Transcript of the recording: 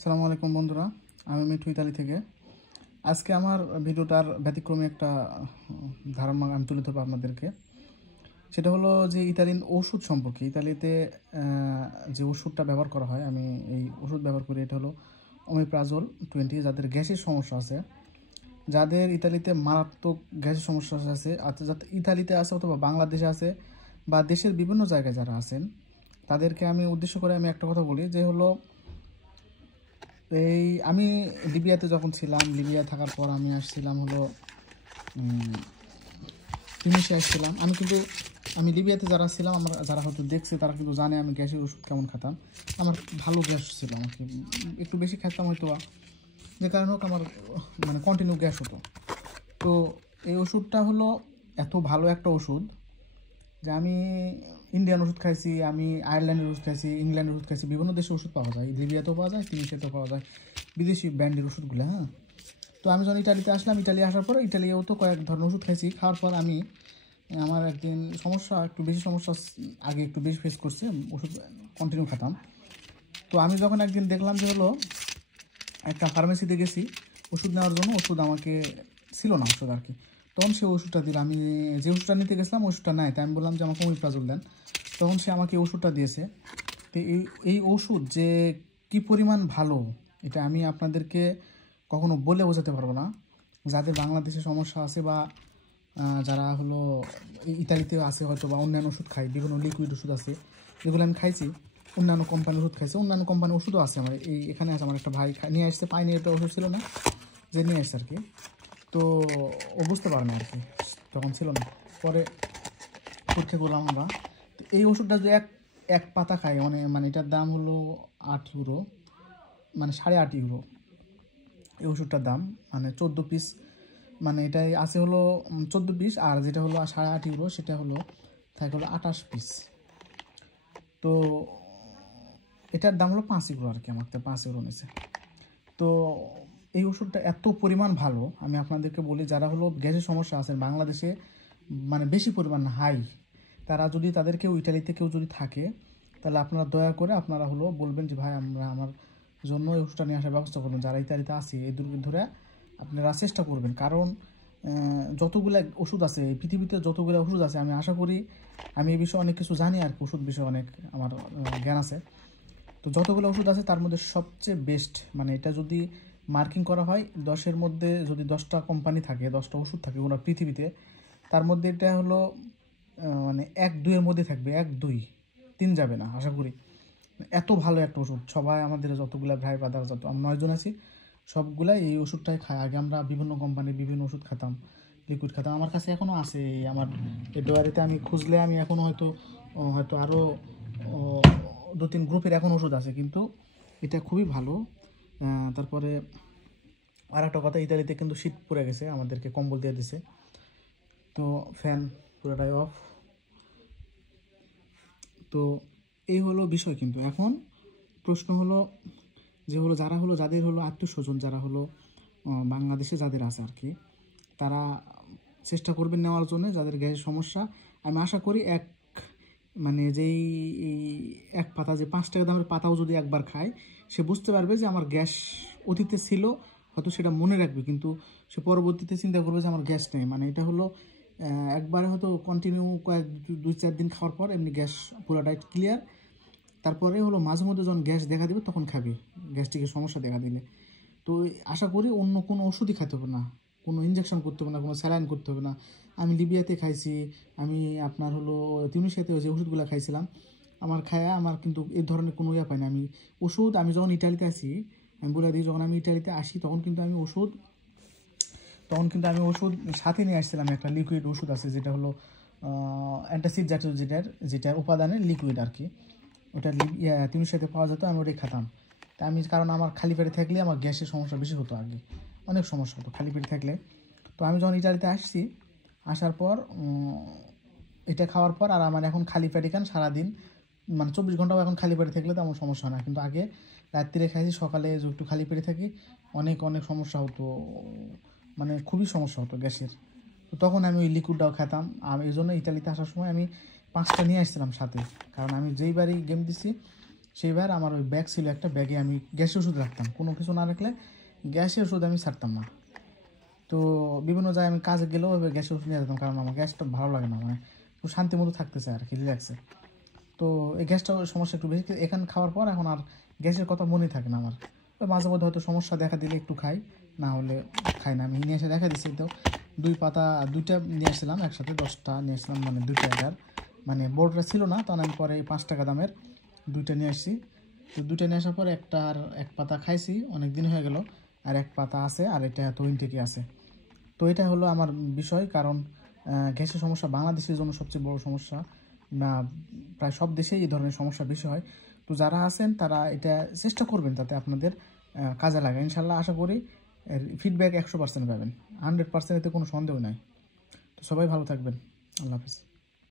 আসসালামু আলাইকুম বন্ধুরা, আমি মিঠু ইতালি থেকে। আজকে আমার ভিডিওটার ব্যতিক্রমী একটা ধারণা আমি তুলে ধরবো আপনাদেরকে। সেটা হলো যে ইতালিয়ান ওষুধ সম্পর্কে। ইতালিতে যে ওষুধটা ব্যবহার করা হয়, আমি এই ওষুধ ব্যবহার করি। এটা হলো ওমিপ্রাজোল 20। যাদের গ্যাসের সমস্যা আছে, যাদের ইতালিতে মারাত্মক গ্যাসের সমস্যা আছে, যাতে ইতালিতে আছে অথবা বাংলাদেশে আছে বা দেশের বিভিন্ন জায়গায় যারা আছেন, তাদেরকে আমি উদ্দেশ্য করে আমি একটা কথা বলি, যে হলো আমি লিবিয়াতে যখন ছিলাম, লিবিয়া থাকার পর আমি আসছিলাম হলো তিউনিসিয়া আসছিলাম। আমি লিবিয়াতে যারা ছিলাম, আমার যারা হয়তো দেখছে তারা কিন্তু জানে আমি গ্যাসের ওষুধ কেমন খেতাম। আমার ভালো গ্যাস ছিল, আমাকে একটু বেশি খেতাম হয়তো, যে কারণে হোক আমার কন্টিনিউ গ্যাস হতো। তো এই ওষুধটা হলো এত ভালো একটা ওষুধ যে আমি ইন্ডিয়ান ওষুধ খাইছি, আমি আয়ারল্যান্ডের ওষুধ খাইছি, ইংল্যান্ডের ওষুধ খাইছি, বিভিন্ন দেশের ওষুধ পাওয়া যায়, লিবিয়াতেও পাওয়া যায়, তিউনিসিয়াতেও পাওয়া যায় বিদেশি ব্র্যান্ডের ওষুধগুলো। হ্যাঁ, তো আমি যখন ইটালিতে আসলাম, ইটালি আসার পরে ইটালিও তো কয়েক ধরনের ওষুধ খাইছি। খাওয়ার পর আমার একদিন একটু বেশি সমস্যা আগে একটু বেশি ফেস করছে, ওষুধ কন্টিনিউ খেতাম। তো আমি যখন একদিন দেখলাম যে হলো একটা ফার্মেসিতে গেছি ওষুধ নেওয়ার জন্য, ওষুধ আমাকে ছিল না ওষুধ আর কি। তখন সে ওষুধটা দিল, আমি যে ওষুধটা নিতে গেছিলাম ওষুধটা নাই, তাই আমি বললাম যে আমাকে ওমিপ্রাজোল দেন। তখন সে আমাকে ওষুধটা দিয়েছে। তো এই ওষুধ যে কি পরিমাণ ভালো, এটা আমি আপনাদেরকে কখনো বলে বোঝাতে পারবো না। যাদের বাংলাদেশে সমস্যা আছে বা যারা হলো ইতালিতে আছে হয়তো, বা অন্যান্য ওষুধ খাই, বিভিন্ন লিকুইড ওষুধ আছে যেগুলো আমি খাইছি, অন্যান্য কোম্পানির ওষুধ খাইছি, অন্যান্য কোম্পানির ওষুধও আছে আমার এখানে আছে। আমার একটা ভাই নিয়ে আসছে, পাইনি, এটা ওষুধ ছিল না, যে নিয়ে আসছে আর কি। তো ও বুঝতে পারে না আর কি, তখন ছিল না। পরে পরীক্ষা করলাম আমরা। তো এই ওষুধটা যে এক পাতা খাই, এটার দাম হলো 8 ইউরো, 8.5 ইউরো এই ওষুধটার দাম, 14 পিস, এটাই আছে হলো 14 পিস, আর যেটা হলো 8.5 ইউরো সেটা হলো থাকে হলো 28 পিস। তো এটার দাম হলো 5 ইউরো আর কি, আমার 5 ইউরো নিয়েছে। তো এই ওষুধটা এত পরিমাণ ভালো, আমি আপনাদেরকে বলি, যারা হলো গ্যাসের সমস্যা আছে বাংলাদেশে, বেশি পরিমাণ হাই, তারা যদি তাদের কেউ ইটালিতে কেউ যদি থাকে, তাহলে আপনারা দয়া করে আপনারা হলো বলবেন যে ভাই আমার জন্য এই ওষুধটা নিয়ে আসার ব্যবস্থা করবেন। যারা ইতালিতে আছে এই দুর্দিন ধরে আপনারা চেষ্টা করবেন, কারণ যতগুলো ওষুধ আছে এই পৃথিবীতে, যতগুলো ওষুধ আছে, আমি আশা করি আমি এই বিষয়ে অনেক কিছু জানি আর কি, ওষুধ বিষয়ে অনেক আমার জ্ঞান আছে। তো যতগুলো ওষুধ আছে তার মধ্যে সবচেয়ে বেস্ট, এটা যদি মার্কিং করা হয় 10-এর মধ্যে, যদি 10টা কোম্পানি থাকে, 10টা ওষুধ থাকে ওরা পৃথিবীতে, তার মধ্যে এটা হলো 1-2-এর মধ্যে থাকবে, 1-2-3 যাবে না আশা করি। এত ভালো একটা ওষুধ, সবাই আমাদের যতগুলো ভাই ব্রাদার, যত আমরা 9 জন আছি, সবগুলাই এই ওষুধটাই খায়। আগে আমরা বিভিন্ন কোম্পানির বিভিন্ন ওষুধ খেতাম, লিকুইড খেতাম। আমার কাছে এখনও আছে, আমার এই ডোয়ারিতে আমি খুঁজলে আমি এখনও হয়তো আরও 2-3 গ্রুপের এখন ওষুধ আছে, কিন্তু এটা খুবই ভালো। তারপরে আর একটা কথা, ইতালিতে কিন্তু শীত পড়ে গেছে, আমাদেরকে কম্বল দিয়ে দিছে। তো ফ্যান পুরোটাই অফ। তো এই হলো বিষয়। কিন্তু এখন প্রশ্ন হলো যে হলো যাদের হলো আত্মীয়স্বজন যারা হলো বাংলাদেশে যাদের আছে আর কি, তারা চেষ্টা করবেন নেওয়ার জন্য, যাদের গ্যাসের সমস্যা। আমি আশা করি যেই এক পাতা, যে 5 টাকা দামের পাতাও যদি একবার খায়, সে বুঝতে পারবে যে আমার গ্যাস অতীতে ছিল, হয়তো সেটা মনে রাখবে, কিন্তু সে পরবর্তীতে চিন্তা করবে যে আমার গ্যাস নেই। এটা হলো একবারে হয়তো কন্টিনিউ 2-4 দিন খাওয়ার পর এমনি গ্যাস পুরোটাই ক্লিয়ার। তারপরে হলো মাঝে মধ্যে যখন গ্যাস দেখা দেবে তখন খাবে, গ্যাস্ট্রিকের সমস্যা দেখা দিলে। তো আশা করি অন্য কোনো ওষুধই খেতে হবে না, কোনো ইঞ্জেকশন করতে হবে না, কোনো স্যালাইন করতে হবে না। আমি লিবিয়াতে খাইছি, আমি আপনার হলো তিউনিসিয়াতে যে ওষুধগুলো খাইছিলাম, আমার কিন্তু এই ধরনের কোনো ইয়ে পাই না। আমি যখন ইটালিতে আসি, আমি বলে দিই, যখন আমি ইটালিতে আসি তখন কিন্তু আমি ওষুধ সাথে নিয়ে আসছিলাম। একটা লিকুইড ওষুধ আছে যেটা হলো অ্যান্টাসিড জাতীয়, যেটার উপাদানের লিকুইড আর কি, ওটা তিউনিসিয়াতে পাওয়া যেত, আমি ওটাই খেতাম। তা কারণ আমার খালি পেটে থাকলে আমার গ্যাসের সমস্যা বেশি হতো, আগে অনেক সমস্যা হতো খালি পেটে থাকলে। তো আমি যখন ইটালিতে আসার পর এটা খাওয়ার পর আর আমার এখন খালি পেটে সারাদিন, 24 ঘন্টাও এখন খালি পেটে থাকলে তেমন সমস্যা হয় না। কিন্তু আগে রাত্রিরে খাইছি, সকালে একটু খালি পেটে থাকি, অনেক সমস্যা হতো, খুবই সমস্যা হতো গ্যাসের। তো তখন আমি ওই লিকুইডটাও খেতাম। আমি এই জন্য ইটালিতে আসার সময় আমি 5টা নিয়ে আসছিলাম সাথে, কারণ আমি যেই বাড়ি গেম দিছি সেইবার আমার ওই ব্যাগ ছিল একটা, ব্যাগে আমি গ্যাসের ওষুধ রাখতাম, কোনো কিছু না রাখলে গ্যাসের ওষুধ আমি ছাড়তাম না। তো বিভিন্ন জায়গায় আমি কাজে গেলেও ওই গ্যাসের ওষুধ নিয়ে যেতাম, কারণ আমার গ্যাসটা ভালো লাগে না, মানে একটু শান্তি মতো থাকতে চাই আর কি, রিল্যাক্সে। তো এই গ্যাসটা সমস্যা একটু বেশি, এখানে খাওয়ার পর এখন আর গ্যাসের কথা মনেই থাকে না আমার। ওই মাঝে মধ্যে হয়তো সমস্যা দেখা দিলে একটু খাই, না হলে খাই না। আমি নিয়ে এসে দেখা দিচ্ছি তো 2 পাতা 2টা নিয়ে আসছিলাম একসাথে, 10টা নিয়ে আসছিলাম, মানে 2 টাকার, মানে বড়টা ছিল না, তখন আমি পরে 5 টাকা দামের 2টা নিয়ে আসছি। তো 2টা নিয়ে আসার পরে একটা আর 1 পাতা খাইছি, অনেক দিন হয়ে গেল, আর 1 পাতা আছে, আর এটা তো ইনটেকে আছে। তো এটা হলো আমার বিষয়, কারণ গ্যাসের সমস্যা বাংলাদেশের জন্য সবচেয়ে বড় সমস্যা, না প্রায় সব দেশেই এই ধরনের সমস্যা বেশি হয়। তো যারা আছেন তারা এটা চেষ্টা করবেন যাতে আপনাদের কাজে লাগে, ইনশাল্লাহ আশা করি ফিডব্যাক 100% পাবেন, 100%, এতে কোনো সন্দেহ নাই। তো সবাই ভালো থাকবেন, আল্লাহ হাফিজ।